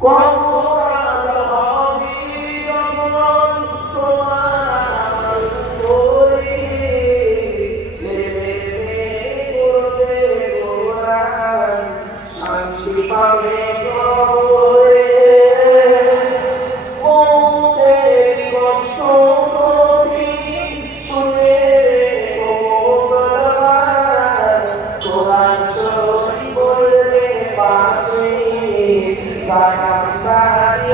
Qual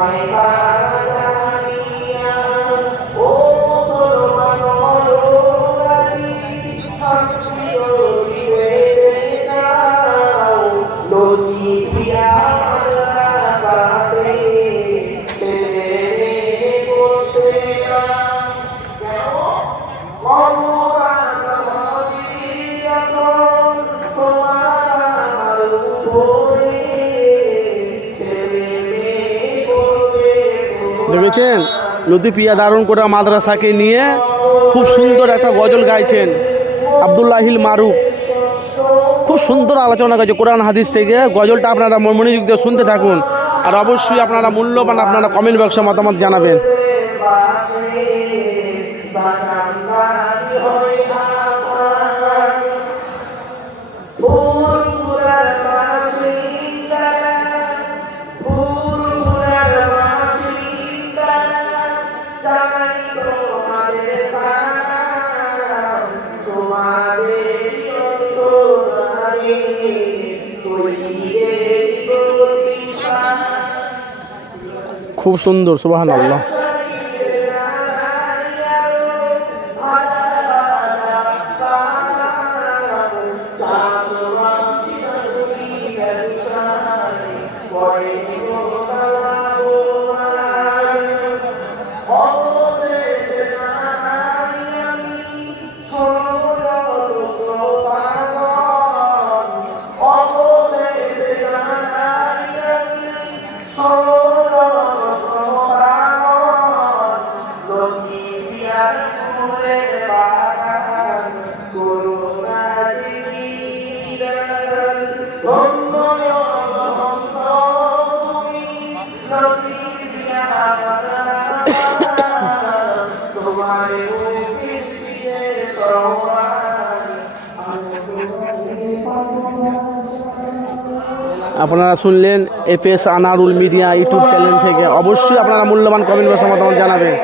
তোমায় জানিয়া দেখেছেন পিয়া দারুণ করে মাদ্রাসাকে নিয়ে খুব সুন্দর একটা গজল গাইছেন আবদুল্লাহিল মারুফ। খুব সুন্দর আলোচনা করেছে কোরআন হাদিস থেকে। গজলটা আপনারা মন- মনোযোগ দিয়ে শুনতে থাকুন। আর অবশ্যই আপনারা মূল্যবান আপনারা কমেন্ট বক্সে মতামত জানাবেন। খুব সুন্দর সুবাহান আল্লাহ আপনারা শুনলেন F S Anarul media YouTube channel থেকে। অবশ্যই আপনারা মূল্যবান কমেন্ট বক্সে মতামত জানাবেন।